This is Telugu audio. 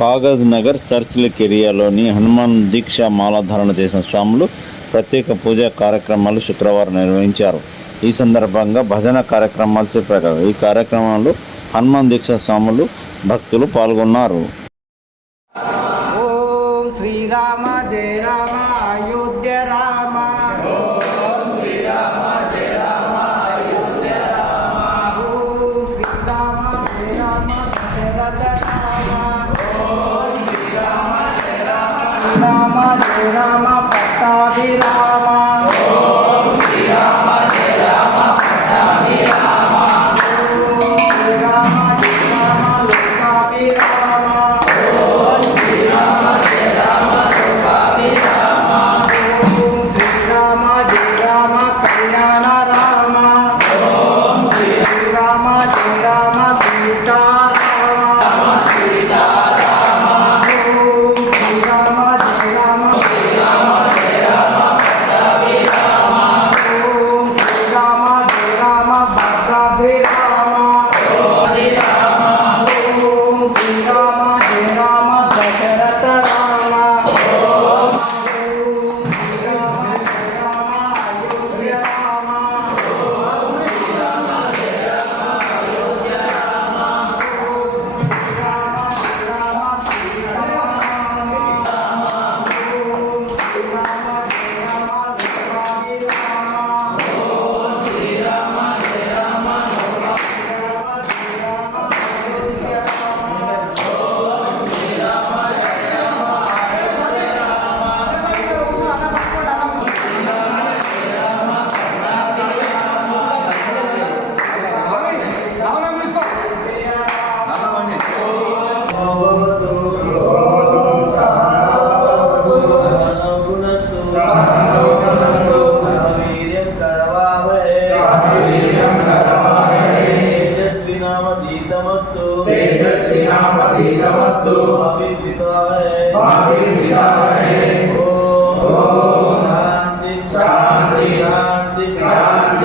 కాగజ్ నగర్ సర్సిలిక్ ఏరియాలోని హనుమాన్ దీక్ష మాలాధారణ చేసిన స్వాములు ప్రత్యేక పూజా కార్యక్రమాలు శుక్రవారం నిర్వహించారు. ఈ సందర్భంగా భజన కార్యక్రమాలు చేపట్టారు. ఈ కార్యక్రమంలో హనుమాన్ దీక్ష స్వాములు భక్తులు పాల్గొన్నారు. ఓం శ్రీరామ జయ రామ శ్రీరామ జయ రామ దశరథ पतितमस्तु तेजस्विना पतितमस्तु अभिपिताय अभिपिताय ओम शांति शांति शांति शांति